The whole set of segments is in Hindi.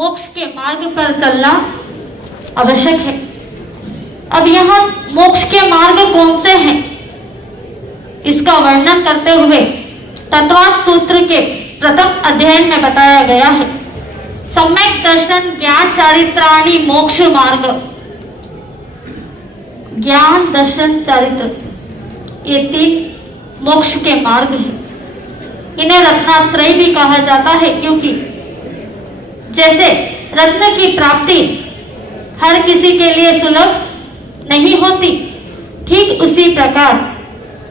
मोक्ष के मार्ग पर चलना आवश्यक है। अब यहाँ मोक्ष के मार्ग कौन से हैं, इसका वर्णन करते हुए तत्वार्थ सूत्र के प्रथम अध्ययन में बताया गया है। सम्यक दर्शन ज्ञान चारित्राणि मोक्ष मार्ग। ज्ञान दर्शन चारित्र ये 3 मोक्ष के मार्ग हैं। इन्हें रत्नात्रय भी कहा जाता है, क्योंकि जैसे रत्न की प्राप्ति हर किसी के लिए सुलभ नहीं होती, ठीक उसी प्रकार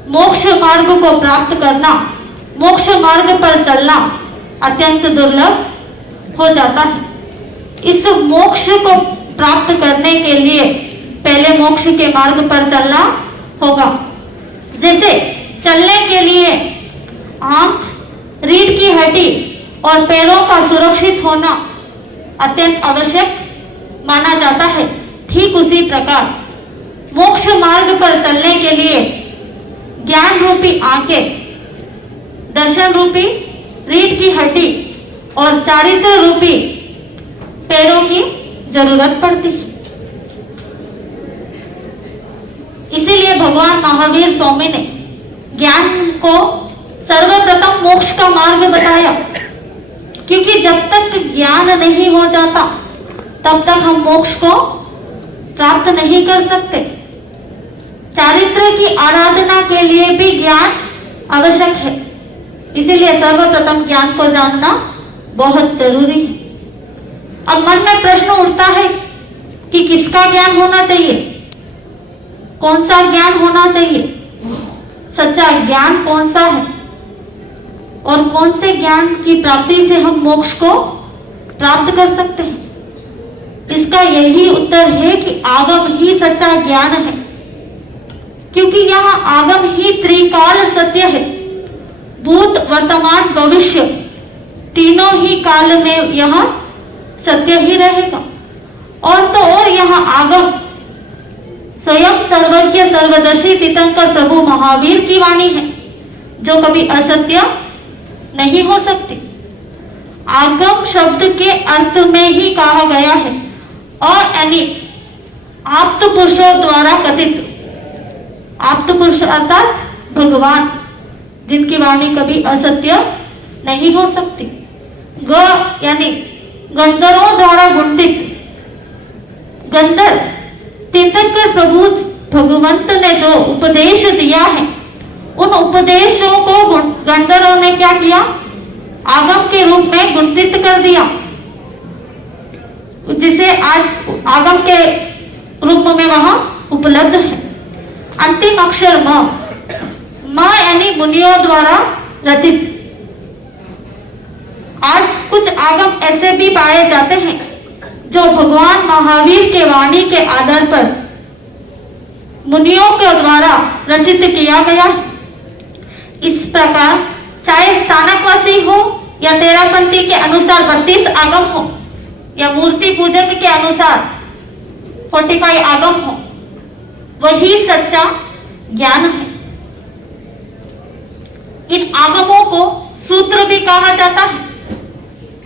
मोक्ष मार्ग को प्राप्त करना, मोक्ष मार्ग पर चलना अत्यंत दुर्लभ हो जाता है। इस मोक्ष को प्राप्त करने के लिए पहले मोक्ष के मार्ग पर चलना होगा। जैसे चलने के लिए आंख, रीढ़ की हड्डी और पैरों का सुरक्षित होना अत्यंत आवश्यक माना जाता है, ठीक उसी प्रकार मोक्ष मार्ग पर चलने के लिए ज्ञान रूपी आंखें, दर्शन रूपी रीढ़ की हड्डी और चारित्र रूपी पैरों की जरूरत पड़ती है। इसीलिए भगवान महावीर स्वामी ने ज्ञान को सर्वप्रथम मोक्ष का मार्ग बताया, क्योंकि जब तक ज्ञान नहीं हो जाता तब तक हम मोक्ष को प्राप्त नहीं कर सकते। चारित्र की आराधना के लिए भी ज्ञान आवश्यक है, इसीलिए सर्वप्रथम ज्ञान को जानना बहुत जरूरी है। अब मन में प्रश्न उठता है कि किसका ज्ञान होना चाहिए, कौन सा ज्ञान होना चाहिए, सच्चा ज्ञान कौन सा है और कौन से ज्ञान की प्राप्ति से हम मोक्ष को प्राप्त कर सकते हैं। इसका यही उत्तर है कि आगम ही सच्चा ज्ञान है, क्योंकि यहाँ आगम ही त्रिकाल सत्य है। भूत, वर्तमान, भविष्य तीनों ही काल में यह सत्य ही रहेगा। और तो और यहाँ आगम स्वयं सर्वज्ञ सर्वदर्शी तीर्थंकर प्रभु महावीर की वाणी है, जो कभी असत्य नहीं हो सकती। आगम शब्द के अर्थ में ही कहा गया है और यानी आप्त पुरुषों द्वारा कथित। आप्त पुरुष अर्थात भगवान, जिनकी वाणी कभी असत्य नहीं हो सकती। ग यानी गंधर्वों द्वारा गुंठित। गंधर्व तीर्थंकर प्रभु भगवंत ने जो उपदेश दिया है, उन उपदेशों को गंधर्वों ने क्या किया, आगम के रूप में गुंठित कर दिया, जिसे आज आगम के रूप में वहां उपलब्ध है। अंतिम अक्षर म यानी मुनियों द्वारा रचित। आज कुछ आगम ऐसे भी पाए जाते हैं जो भगवान महावीर के वाणी के आधार पर मुनियों के द्वारा रचित किया गया है। इस प्रकार चाहे स्थानकवासी हो या तेरापंथी के अनुसार 32 आगम हो या मूर्ति पूजन के अनुसार 45 आगम हो, वही सच्चा ज्ञान है। इन आगमों को सूत्र भी कहा जाता है।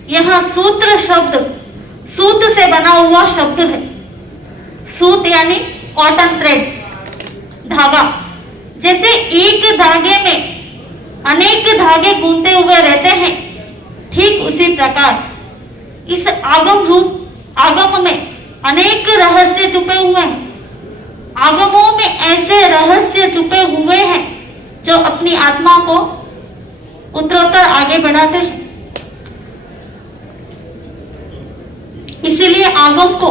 यह सूत्र शब्द सूत से बना हुआ शब्द है। सूत यानी कॉटन थ्रेड, धागा। जैसे एक धागे में अनेक धागे गूंथे हुए रहते हैं, ठीक उसी प्रकार इस आगम में अनेक रहस्य छुपे हुए हैं। आगमों में ऐसे रहस्य छुपे हुए हैं जो अपनी आत्मा को उत्तरोत्तर आगे बढ़ाते हैं। इसीलिए आगम को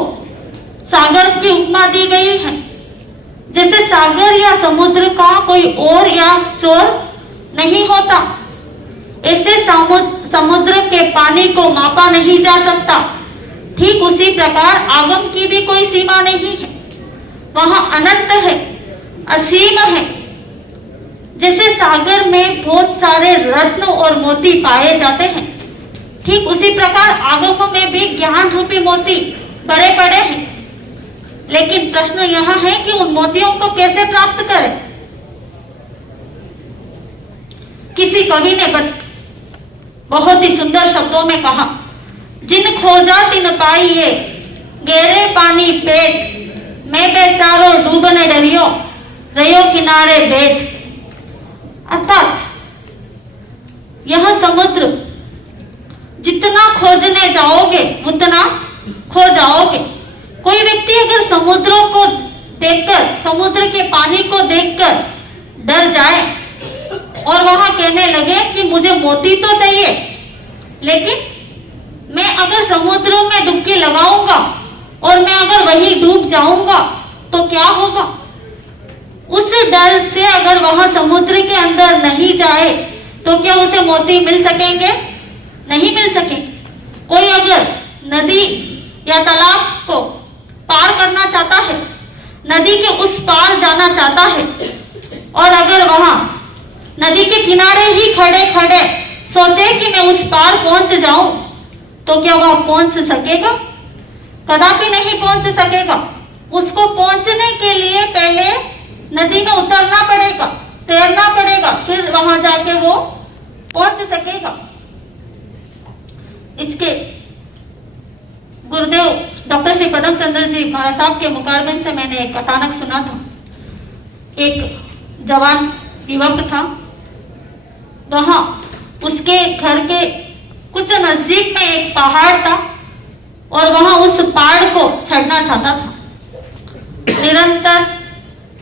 सागर की उपमा दी गई है। जैसे सागर या समुद्र का कोई और या चोर नहीं होता, ऐसे समुद्र के पानी को मापा नहीं जा सकता। ठीक उसी प्रकार आगम की भी कोई सीमा नहीं है, वहां अनंत है, असीम है। जैसे सागर में बहुत सारे रत्न और मोती पाए जाते हैं, ठीक उसी प्रकार आगम में भी ज्ञान रूपी मोती भरे पड़े हैं। लेकिन प्रश्न यह है कि उन मोतियों को कैसे प्राप्त करें। किसी कवि ने बहुत ही सुंदर शब्दों में कहा, जिन खोजा तिन पाइए, गहरे पानी पेट, मैं बेचारो डूबने डरियो, रयो किनारे बैठ। अर्थात यह समुद्र जितना खोजने जाओगे उतना खो जाओगे। कोई व्यक्ति अगर समुद्रों को देखकर, समुद्र के पानी को देखकर डर जाए और वहां कहने लगे कि मुझे मोती तो चाहिए, लेकिन मैं अगर समुद्र में डुबकी लगाऊंगा और मैं अगर वही डूब जाऊंगा तो क्या होगा? उस डर से अगर वह समुद्र के अंदर नहीं जाए तो क्या उसे मोती मिल सकेंगे? नहीं मिल सकेंगे। कोई अगर नदी या तालाब को पार करना चाहता है, नदी के उस पार जाना चाहता है, और अगर वहां नदी के किनारे ही खड़े खड़े सोचे कि मैं उस पार पहुंच जाऊं, तो क्या वह पहुंच सकेगा? कदापि नहीं पहुंच सकेगा। उसको पहुंचने के लिए पहले नदी में उतरना पड़ेगा, तैरना पड़ेगा, फिर वहां जाके वो पहुंच सकेगा। इसके गुरुदेव डॉक्टर श्री पदम चंद्र जी महाराज साहब के मुखारबिंद से मैंने एक कथानक सुना था। एक जवान युवक था, वहां उसके घर के कुछ नजदीक में एक पहाड़ था और वहां उस पहाड़ को चढ़ना चाहता था। निरंतर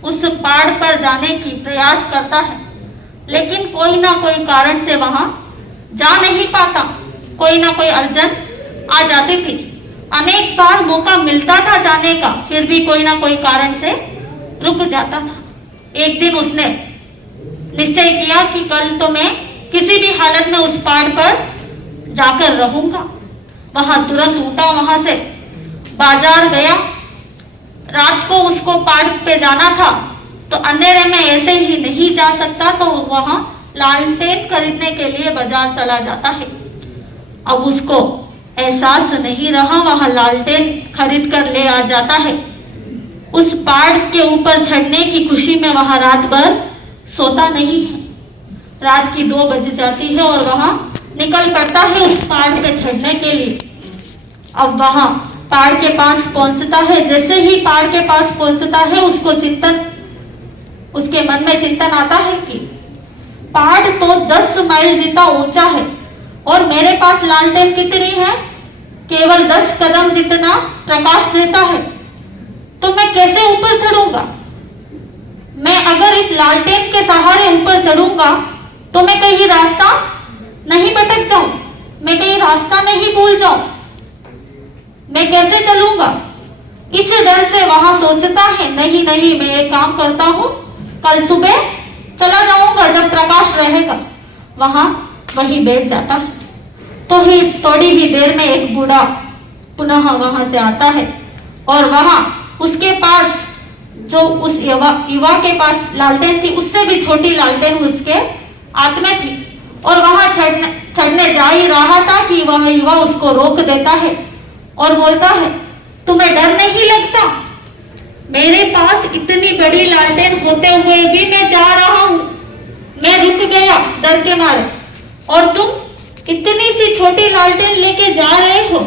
उस पहाड़ पर जाने की प्रयास करता है, लेकिन कोई ना कोई कारण से वहां जा नहीं पाता। कोई ना कोई अड़चन आ जाती थी। अनेक बार मौका मिलता था जाने का, फिर भी कोई ना कोई कारण से रुक जाता था। एक दिन उसने निश्चय किया कि कल तो मैं किसी भी हालत में उस पहाड़ पर जाकर रहूंगा। वहां तुरंत उठा, वहां से बाजार गया। रात को उसको पहाड़ पे जाना था, तो अंधेरे में ऐसे ही नहीं जा सकता, तो वहां लालटेन खरीदने के लिए बाजार चला जाता है। अब उसको एहसास नहीं रहा, वहां लालटेन खरीद कर ले आ जाता है। उस पहाड़ के ऊपर चढ़ने की खुशी में वहां रात भर सोता नहीं है। रात की 2 बज जाती है और वहां निकल पड़ता है उस पहाड़ पे चढ़ने के लिए। अब वहां पहाड़ के पास पहुंचता है। जैसे ही पहाड़ के पास पहुंचता है, उसके मन में चिंतन आता है कि पहाड़ तो 10 माइल जितना ऊंचा है और मेरे पास लालटेन कितनी है? केवल 10 कदम जितना प्रकाश देता है, तो मैं कैसे ऊपर चढ़ूंगा? मैं अगर इस लालटेन के सहारे ऊपर चढ़ूंगा तो मैं कहीं रास्ता नहीं भटक जाऊं, मैं कहीं रास्ता नहीं भूल जाऊं, मैं कैसे चलूंगा? इस डर से वहां सोचता है, नहीं नहीं, मैं एक काम करता हूं, कल सुबह चला जाऊंगा जब प्रकाश रहेगा। वहां वही बैठ जाता है। तो ही थोड़ी ही देर में एक बूढ़ा पुनः वहां से आता है और वहां उसके पास, जो उस युवा के पास लालटेन थी, उससे भी छोटी लालटेन उसके हाथ में थी, और वहां चढ़ने जा ही रहा था कि वह युवा उसको रोक देता है और बोलता है, तुम्हें डर नहीं लगता? मेरे पास इतनी बड़ी लालटेन होते हुए भी मैं जा रहा हूं, मैं रुक गया डर के मारे, और तुम इतनी सी छोटी लालटेन लेके जा रहे हो,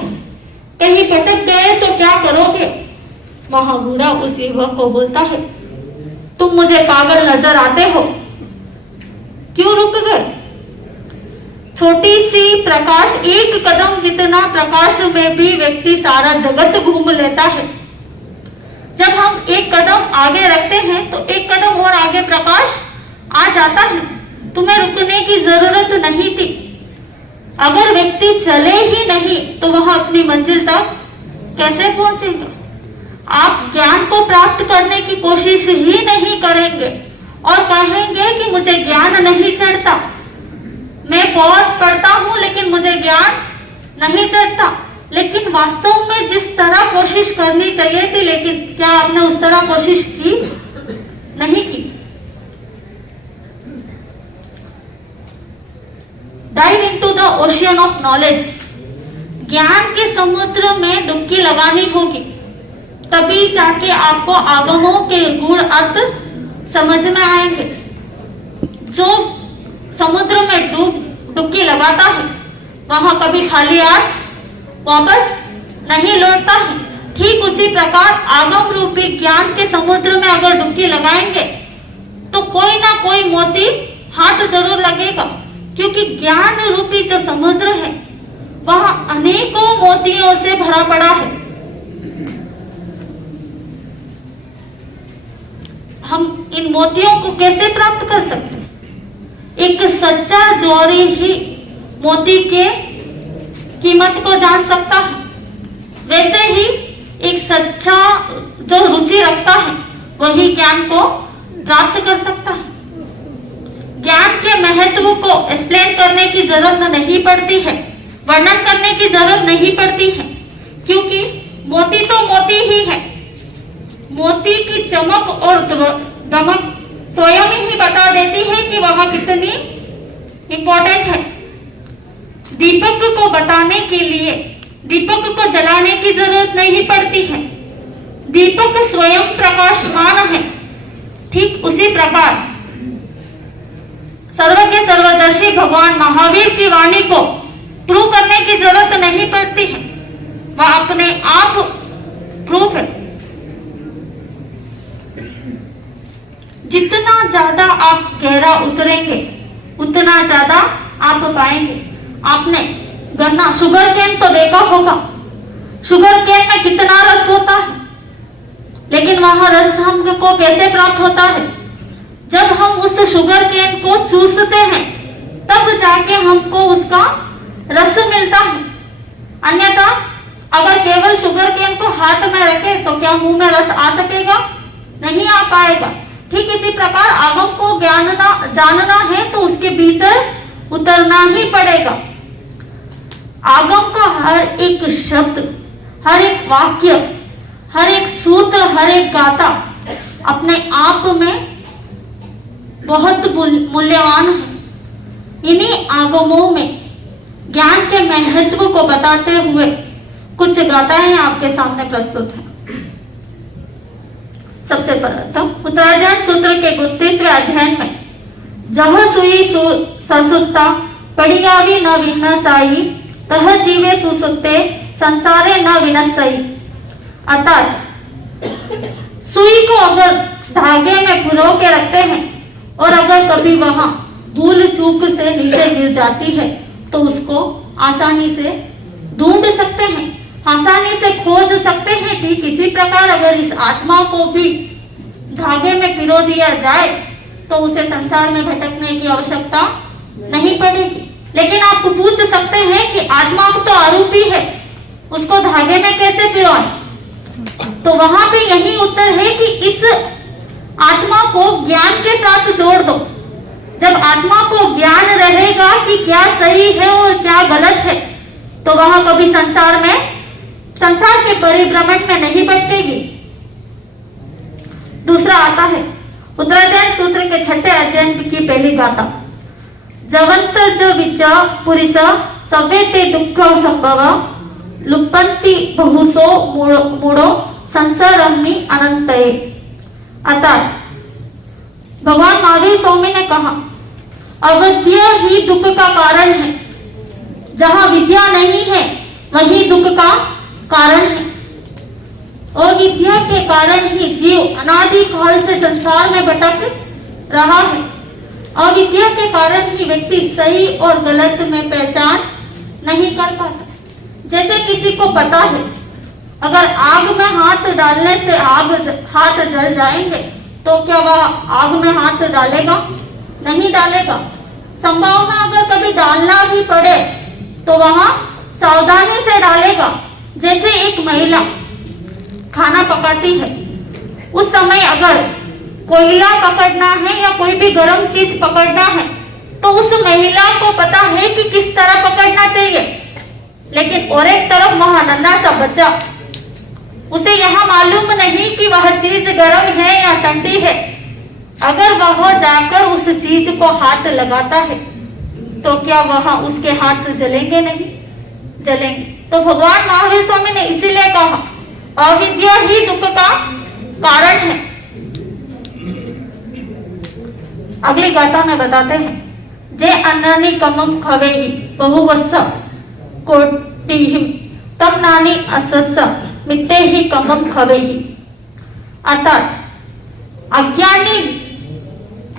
कहीं भटक गए तो क्या करोगे? वहां बूढ़ा उस युवक को बोलता है, तुम मुझे पागल नजर आते हो, क्यों रुक गए? छोटी सी प्रकाश, 1 कदम जितना प्रकाश में भी व्यक्ति सारा जगत घूम लेता है। जब हम 1 कदम आगे रखते हैं तो 1 कदम और आगे प्रकाश आ जाता है। तुम्हें रुकने की जरूरत नहीं थी। अगर व्यक्ति चले ही नहीं तो वह अपनी मंजिल तक कैसे पहुंचेगा? आप ज्ञान को प्राप्त करने की कोशिश ही नहीं करेंगे और कहेंगे कि मुझे ज्ञान नहीं चढ़ता, मैं बहुत पढ़ता हूं लेकिन मुझे ज्ञान नहीं चढ़ता। लेकिन वास्तव में जिस तरह कोशिश करनी चाहिए थी, लेकिन क्या आपने उस तरह कोशिश की? नहीं की। Dive into the ocean of knowledge. ज्ञान के समुद्र में डुबकी लगानी होगी, तभी जाके आपको आगमों के गूढ़ अर्थ समझ में आएंगे। जो समुद्र में डुबकी लगाता है, वहां कभी खाली हाथ वापस नहीं लौटता है। ठीक उसी प्रकार आगम रूपी ज्ञान के समुद्र में अगर डुबकी लगाएंगे तो कोई ना कोई मोती हाथ जरूर लगेगा, क्योंकि ज्ञान रूपी जो समुद्र है वह अनेकों मोतियों से भरा पड़ा है। हम इन मोतियों को कैसे प्राप्त कर सकते हैं? एक सच्चा जोरी ही मोती के कीमत को जान सकता है। वैसे ही एक सच्चा जो रुचि रखता है वही ज्ञान को प्राप्त कर सकता है। ज्ञान के महत्व को एक्सप्लेन करने की जरूरत नहीं पड़ती है, वर्णन करने की जरूरत नहीं पड़ती है, क्योंकि मोती तो मोती ही है। मोती की चमक और दमक स्वयं ही बता देती है कि वह कितनी इंपॉर्टेंट है। दीपक को बताने के लिए दीपक को जलाने की जरूरत नहीं पड़ती है, दीपक स्वयं प्रकाशमान है। ठीक उसी प्रकार सर्व के सर्वदर्शी भगवान महावीर की वाणी को प्रूव करने की जरूरत नहीं पड़ती है, वह अपने आप प्रूफ है। जितना ज्यादा आप गहरा उतरेंगे उतना ज्यादा आप पाएंगे। आपने गन्ना शुगर केन तो देखा होगा, शुगर केन में कितना रस होता है, लेकिन वह रस हमको कैसे प्राप्त होता है? जब हम उस शुगर केन को चूसते हैं तब जाके हमको उसका रस मिलता है। अन्यथा अगर केवल शुगर केन को हाथ में रखे तो क्या मुंह में रस आ सकेगा? नहीं आ पाएगा। ठीक इसी प्रकार आगम को जानना है तो उसके भीतर उतरना ही पड़ेगा। आगम का हर एक शब्द, हर एक वाक्य, हर एक सूत्र, हर एक गाथा अपने आप में बहुत मूल्यवान है। इन्हीं आगमों में ज्ञान के महत्व को बताते हुए कुछ गाथाएं आपके सामने प्रस्तुत हैं। सबसे प्रथम उत्तरायण सूत्र के 32वें अध्याय में जह सुई ससुत्ता पड़ियावी न विनसाई तह जीवे सुसुत्ते संसारे न विनसई। अर्थात सुई को अगर धागे में पुरो के रखते हैं और अगर कभी वहां भूल चूक से नीचे गिर जाती है तो उसको आसानी से ढूंढ सकते हैं, आसानी से खोज सकते हैं। ठीक इसी प्रकार अगर इस आत्मा को भी धागे में पिरो दिया जाए तो उसे संसार में भटकने की आवश्यकता नहीं पड़ेगी। लेकिन आप पूछ सकते हैं कि आत्मा तो आरोपी है, उसको धागे में कैसे पिरोएं? तो वहां पे यही उत्तर है कि इस आत्मा को ज्ञान के साथ जोड़ दो। जब आत्मा को ज्ञान रहेगा कि क्या सही है और क्या गलत है तो वह कभी संसार के परिभ्रमण में नहीं भटकेगी। दूसरा आता है उत्तरायण सूत्र के 6ठे अध्याय की पहली गाथा। जवंत ज विच पुरिस सवेते दुख संभव लुप्पन्ति बहुसो मूढ़ो संसारम्नि अनंतये। अर्थात भगवान महावीर स्वामी ने कहा अविद्या ही दुख का कारण है। जहां विद्या नहीं है वही दुख का कारण है। अविद्या के कारण ही जीव अनादि काल से संसार में भटक रहा है। अविद्या के कारण ही व्यक्ति सही और गलत में पहचान नहीं कर पाता। जैसे किसी को पता है अगर आग में हाथ डालने से हाथ जल जाएंगे तो क्या वह आग में हाथ डालेगा? नहीं डालेगा। संभावना अगर कभी डालना भी पड़े तो वहां सावधानी से डालेगा। जैसे एक महिला खाना पकाती है, उस समय अगर कोयला पकड़ना है या कोई भी गर्म चीज पकड़ना है तो उस महिला को पता है कि किस तरह पकड़ना चाहिए। लेकिन और एक तरफ वहां नन्हा सा बच्चा, उसे यहाँ मालूम नहीं कि वह चीज गर्म है या ठंडी है। अगर वह जाकर उस चीज को हाथ लगाता है तो क्या वह उसके हाथ जलेंगे? नहीं जलेंगे। तो भगवान महावीर स्वामी ने इसीलिए कहा अविद्या ही दुख का कारण है। अगली गाथा में बताते हैं जे अन्नानि कमम खवे ही बहुवत्स कोटिहिम तम नानी असस्य मित्ते ही कमम खवे ही। अर्थात अज्ञानी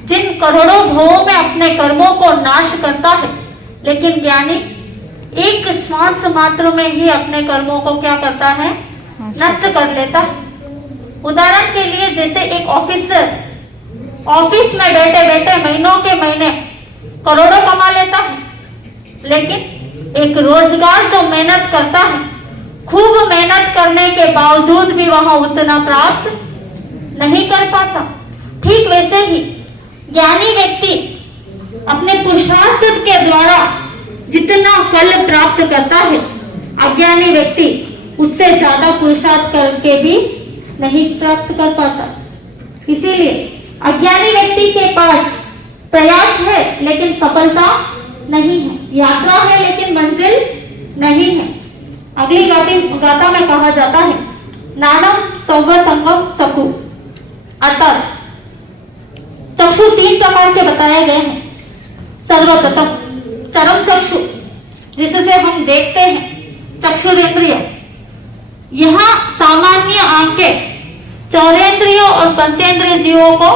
जिन करोड़ों भवों में अपने कर्मों को नाश करता है, लेकिन ज्ञानी एक श्वास मात्र में ही अपने कर्मों को क्या करता है, नष्ट कर लेता है। उदाहरण के लिए जैसे एक ऑफिसर ऑफिस में बैठे बैठे महीनों के महीने करोड़ों कमा लेता है, लेकिन एक रोजगार जो मेहनत करता है, खूब मेहनत करने के बावजूद भी वहां उतना प्राप्त नहीं कर पाता। ठीक वैसे ही ज्ञानी व्यक्ति अपने पुरुषार्थ के द्वारा जितना फल प्राप्त करता है, अज्ञानी व्यक्ति उससे ज्यादा पुरुषार्थ करके भी नहीं प्राप्त कर पाता। इसीलिए अज्ञानी व्यक्ति के पास प्रयास है लेकिन सफलता नहीं है, यात्रा है लेकिन मंजिल नहीं है। अगली गाथा में कहा जाता है नानम सौवतंगम चक्षु। अर्थात चक्षु 3 प्रकार के बताए गए हैं। सर्वप्रथम चरम चक्षु, जिससे हम देखते हैं, चक्षुरेंद्रिय। यहाँ सामान्य आंखें चौरेंद्रियों और पंचेंद्रिय जीवों को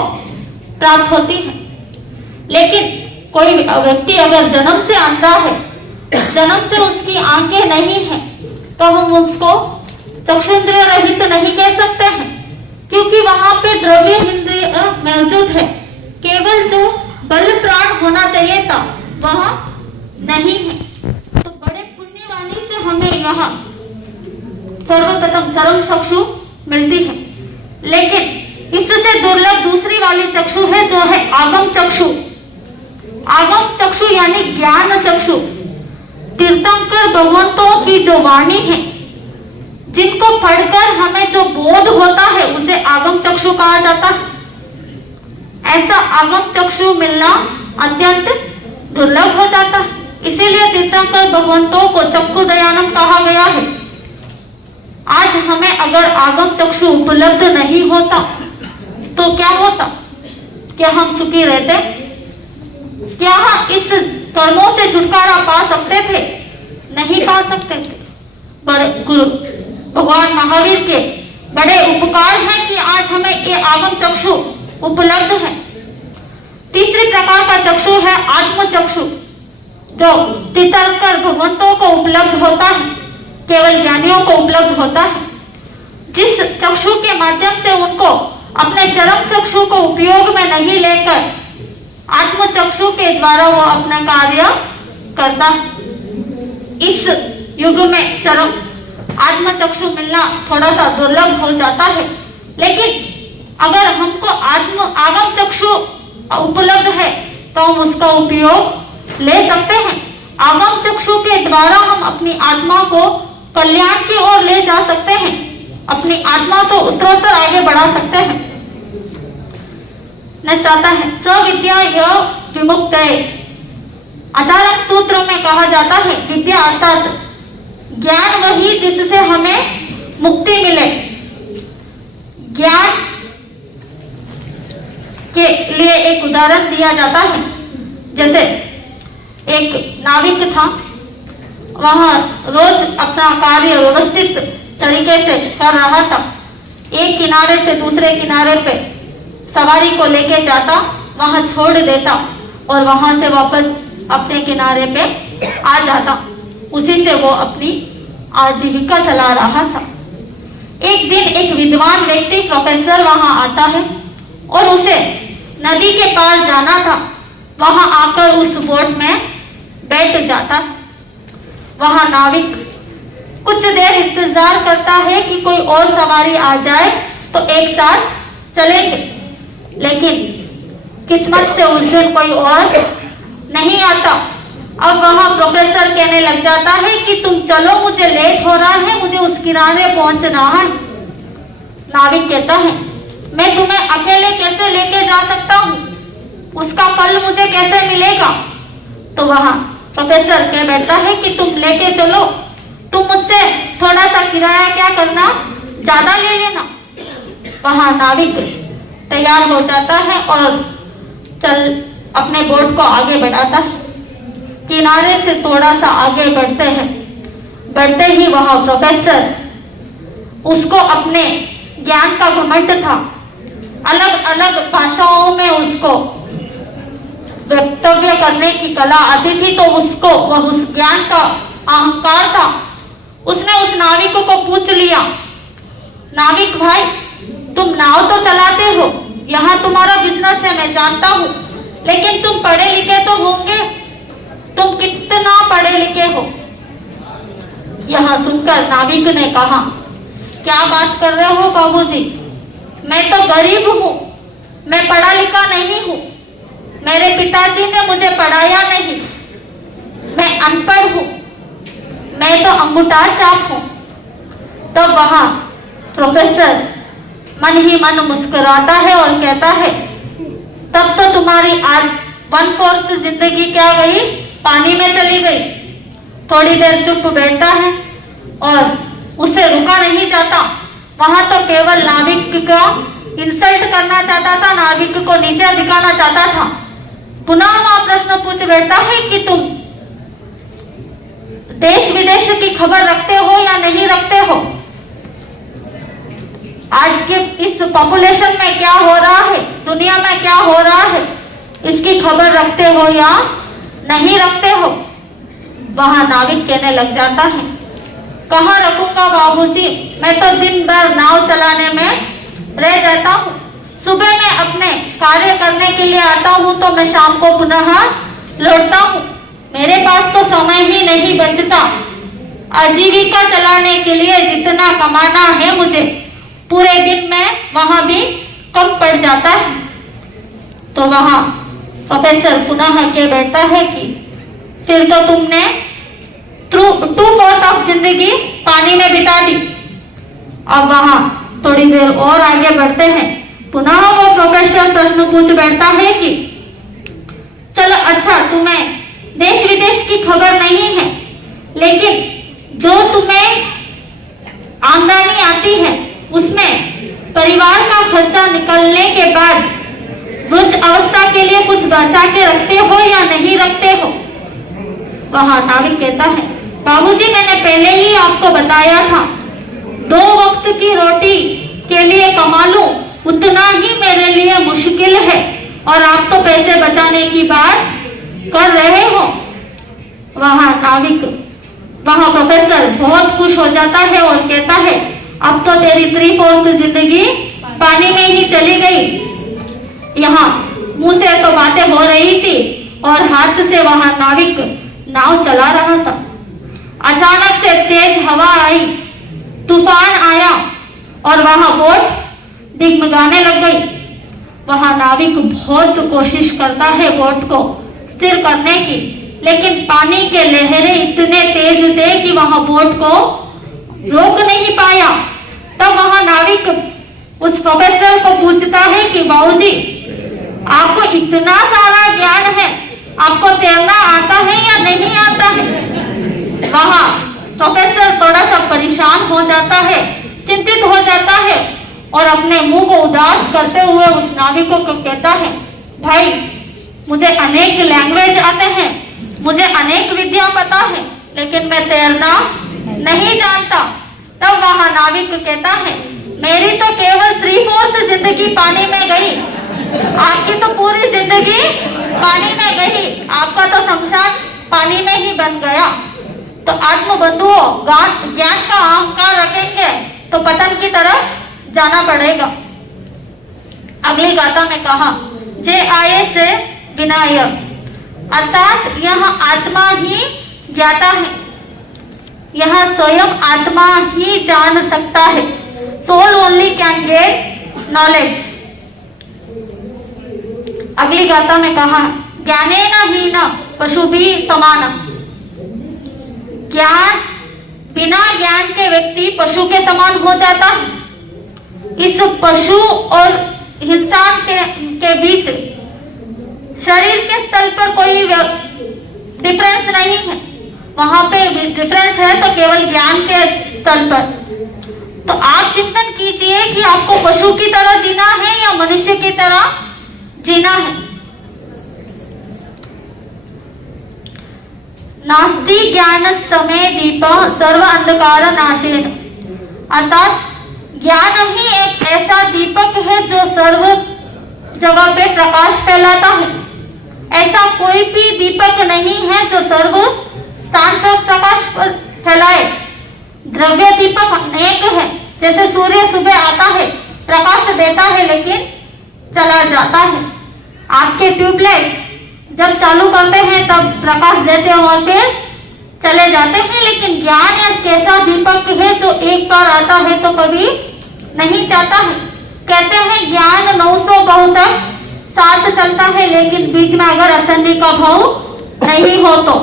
प्राप्त होती है, लेकिन कोई व्यक्ति अगर जन्म से अंधा है, जन्म से उसकी आंखें नहीं है, तो हम उसको चक्षुंद्रिय रहित नहीं कह सकते हैं, क्योंकि वहां पे द्रव्य इंद्रिय मौजूद है। केवल जो बल प्राण होना चाहिए था वह नहीं है। तो बड़े पुण्यवाणी से हमें यहाँ सर्वप्रथम चरम चक्षु मिलती है, लेकिन इससे दुर्लभ दूसरी वाली चक्षु है जो है आगम चक्षु। आगम चक्षु यानी ज्ञान चक्षु। तीर्थंकर भगवंतों की जो वाणी है, जिनको पढ़कर हमें जो बोध होता है, उसे आगम चक्षु कहा जाता है। ऐसा आगम चक्षु मिलना अत्यंत दुर्लभ हो जाता है। इसीलिए तीर्थंकर भगवंतों को चक्षु दयानम कहा गया है। आज हमें अगर आगम चक्षु उपलब्ध नहीं होता तो क्या होता? क्या हम सुखी रहते? क्या हम इस कर्मों से छुटकारा पा सकते थे? नहीं पा सकते थे। पर भगवान महावीर के बड़े उपकार हैं कि आज हमें ये आगम चक्षु उपलब्ध है। तीसरी प्रकार का चक्षु है आत्म चक्षु, जो तीर्थंकर भगवंतों को उपलब्ध होता है, केवल ज्ञानियों को उपलब्ध होता है। जिस चक्षु के माध्यम से उनको अपने चरम चक्षु को उपयोग में नहीं लेकर आत्म चक्षु के द्वारा वो अपना कार्य करता है। इस युग में चरम आत्म चक्षु मिलना थोड़ा सा दुर्लभ हो जाता है, लेकिन अगर हमको आगम चक्षु उपलब्ध है तो हम उसका उपयोग ले सकते हैं। आगम चक्षु के द्वारा हम अपनी आत्मा को कल्याण की ओर ले जा सकते हैं, अपनी आत्मा को उत्तरोत्तर आगे बढ़ा सकते हैं। नेक्स्ट आता है सविद्या य विमुक्तये। आचार्य सूत्र में कहा जाता है विद्या अर्थात ज्ञान वही जिससे हमें मुक्ति मिले। ज्ञान के लिए एक उदाहरण दिया जाता है। जैसे एक नाविक था, वह रोज अपना कार्य व्यवस्थित तरीके से कर रहा था। एक किनारे से दूसरे किनारे पे सवारी को लेके जाता, वहां छोड़ देता और वहां से वापस अपने किनारे पे आ जाता। उसी से वो अपनी आजीविका चला रहा था। एक दिन एक विद्वान व्यक्ति प्रोफेसर वहां आता है और उसे नदी के पार जाना था। वहां आकर उस बोट में बैठ जाता है। वहां नाविक कुछ देर इंतजार करता है कि कोई और सवारी आ जाए तो एक साथ चलेंगे, लेकिन किस्मत से उस दिन कोई और नहीं आता। अब वहां प्रोफेसर कहने लग जाता है कि तुम चलो, मुझे लेट हो रहा है, मुझे उस किनारे पहुंचना है। नाविक कहता है मैं तुम्हें अकेले कैसे लेके जा सकता हूँ, उसका फल मुझे कैसे मिलेगा? तो वहां प्रोफेसर कह बैठता है कि तुम लेके चलो, तुम मुझसे थोड़ा सा किराया क्या करना, ज्यादा ले लेना। वहां नाविक तैयार हो जाता है और चल अपने बोट को आगे बढ़ाता है। किनारे से थोड़ा सा आगे बढ़ते हैं, बढ़ते ही वह प्रोफेसर, उसको अपने ज्ञान का घमंड था, अलग अलग भाषाओं में उसको वक्तव्य करने की कला आती थी, तो उसको वह उस ज्ञान का अहंकार था। उसने उस नाविक को पूछ लिया, नाविक भाई, तुम नाव तो चलाते हो, यहाँ तुम्हारा बिजनेस है, मैं जानता हूँ, लेकिन तुम पढ़े लिखे तो होंगे, तुम कितना पढ़े लिखे हो? यह सुनकर नाविक ने कहा, क्या बात कर रहे हो बाबूजी, मैं तो गरीब हूँ, मैं पढ़ा लिखा नहीं हूँ, मेरे पिताजी ने मुझे पढ़ाया नहीं, मैं अनपढ़ हूँ, मैं तो अंगूठा छाप हूँ। तो वहां प्रोफेसर मन ही मन मुस्कुराता है और कहता है, तब तो तुम्हारी आज 1/4 जिंदगी क्या गई, पानी में चली गई। थोड़ी देर चुप बैठता है और उसे रुका नहीं जाता, वहां तो केवल नाविक का इंसल्ट करना चाहता था, नाविक को नीचे दिखाना चाहता था। पुनः वह प्रश्न पूछ बैठता है कि तुम देश विदेश की खबर रखते हो या नहीं रखते हो? आज के इस पॉपुलेशन में क्या हो रहा है, दुनिया में क्या हो रहा है, इसकी खबर रखते हो या नहीं रखते हो? वहां नाविक कहने लग जाता है, कहाँ रखूंगा बाबूजी, मैं तो दिन भर नाव चलाने में रह जाता हूँ। सुबह मैं अपने कार्य करने के लिए आता हूँ तो मैं शाम को पुनः लौटता हूँ, मेरे पास तो समय ही नहीं बचता। आजीविका चलाने के लिए जितना कमाना है मुझे, पूरे दिन में वहां भी कम पड़ जाता है। तो वहां प्रोफेसर पुनः के बैठता है कि फिर तो तुमने 2/4 ऑफ जिंदगी पानी में बिता दी। अब वहां थोड़ी देर और आगे बढ़ते हैं, पुनः वो प्रोफेसर प्रश्न पूछ बैठता है कि चलो अच्छा, तुम्हें देश विदेश की खबर नहीं है, लेकिन जो तुम्हें आमदनी आती है उसमें परिवार का खर्चा निकलने के बाद वृद्ध अवस्था के लिए कुछ बचा के रखते हो या नहीं रखते हो? वहां नाविक कहता है, बाबूजी मैंने पहले ही आपको बताया था, 2 वक्त की रोटी के लिए कमा लूं उतना ही मेरे लिए मुश्किल है, और आप तो पैसे बचाने की बात कर रहे हो। वहां प्रोफेसर बहुत खुश हो जाता है और कहता है, अब तो तेरी 3/4 जिंदगी पानी में ही चली गई। यहाँ मुंह से तो बातें हो रही थी और हाथ से वहां नाविक नाव चला रहा था। अचानक से तेज हवा आई, तूफान आया और वहां बोट डिगमगाने लग गई। वहां नाविक बहुत कोशिश करता है बोट को स्थिर करने की, लेकिन पानी के लहरें इतने तेज थे कि वहां बोट को रोक नहीं पाया। तब वहां नाविक उस प्रोफेसर को पूछता है कि बाबूजी, आपको इतना सारा ज्ञान है, आपको तैरना आता है या नहीं आता है? वहां प्रोफेसर थोड़ा सा परेशान हो जाता है, चिंतित हो जाता है और अपने मुंह को उदास करते हुए उस नाविक को कहता है, भाई मुझे अनेक लैंग्वेज आते हैं, मुझे अनेक विद्या पता है, लेकिन मैं तैरना नहीं जानता। तब वहां नाविक कहता है, मेरी तो केवल 3/4 जिंदगी पानी में गई, आपकी तो पूरी जिंदगी पानी में गई, आपका तो शमशान पानी में ही बन गया। तो आत्म बंधुओं, ज्ञान का अहंकार रखेंगे तो पतन की तरफ जाना पड़ेगा। अगली गाथा में कहा, जे आये से विनाय, अर्थात यह आत्मा ही ज्ञाता है, यह स्वयं आत्मा ही जान सकता है। Soul only can get knowledge. अगली गाथा में कहा, ज्ञानेन हीन पशुभिः समानम्, ज्ञान बिना ज्ञान के व्यक्ति पशु के समान हो जाता है। इस पशु और इंसान के बीच शरीर के स्तर पर कोई डिफरेंस नहीं है, वहां पे डिफरेंस है तो केवल ज्ञान के स्तर पर। तो आप चिंतन कीजिए कि आपको पशु की तरह जीना है या मनुष्य की तरह जीना है। नास्ति ज्ञान समय दीप सर्व अंधकार नाशेन। अर्थात ज्ञान ही एक ऐसा दीपक है जो सर्व जगह पे प्रकाश फैलाता है। ऐसा कोई भी दीपक नहीं है जो सर्व स्थान पर प्रकाश फैलाए। द्रव्य दीपक अनेक है, जैसे सूर्य सुबह आता है, प्रकाश देता है लेकिन चला जाता है। आपके ट्यूबलाइट्स जब चालू करते हैं तब प्रकाश देते हैं और फिर चले जाते हैं, लेकिन ज्ञान एक ऐसा दीपक है जो एक बार आता है तो कभी नहीं जाता है। कहते हैं ज्ञान 900 बहु तक साथ चलता है, लेकिन बीच में अगर असन्नी का भाव नहीं हो तो।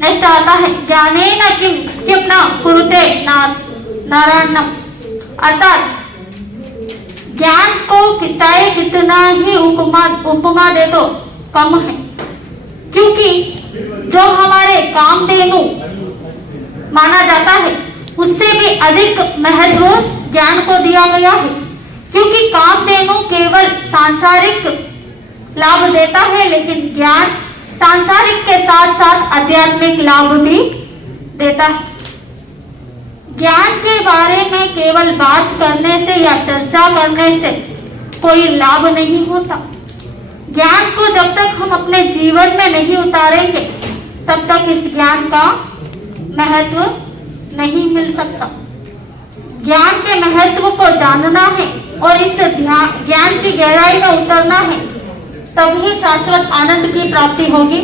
नेक्स्ट आता है ज्ञानेन किम न कुरुते नारायणम। अर्थात ज्ञान को चाहे कितना ही उपमा दे दो कम है, क्योंकि जो हमारे कामधेनु माना जाता है उससे भी अधिक महत्व ज्ञान को दिया गया है। क्योंकि कामधेनु केवल सांसारिक लाभ देता है, लेकिन ज्ञान सांसारिक के साथ साथ आध्यात्मिक लाभ भी देता है। ज्ञान के बारे में केवल बात करने से या चर्चा करने से कोई लाभ नहीं होता। ज्ञान को जब तक हम अपने जीवन में नहीं उतारेंगे तब तक इस ज्ञान का महत्व नहीं मिल सकता। ज्ञान के महत्व को जानना है और इस ज्ञान की गहराई में उतरना है, तभी शाश्वत आनंद की प्राप्ति होगी।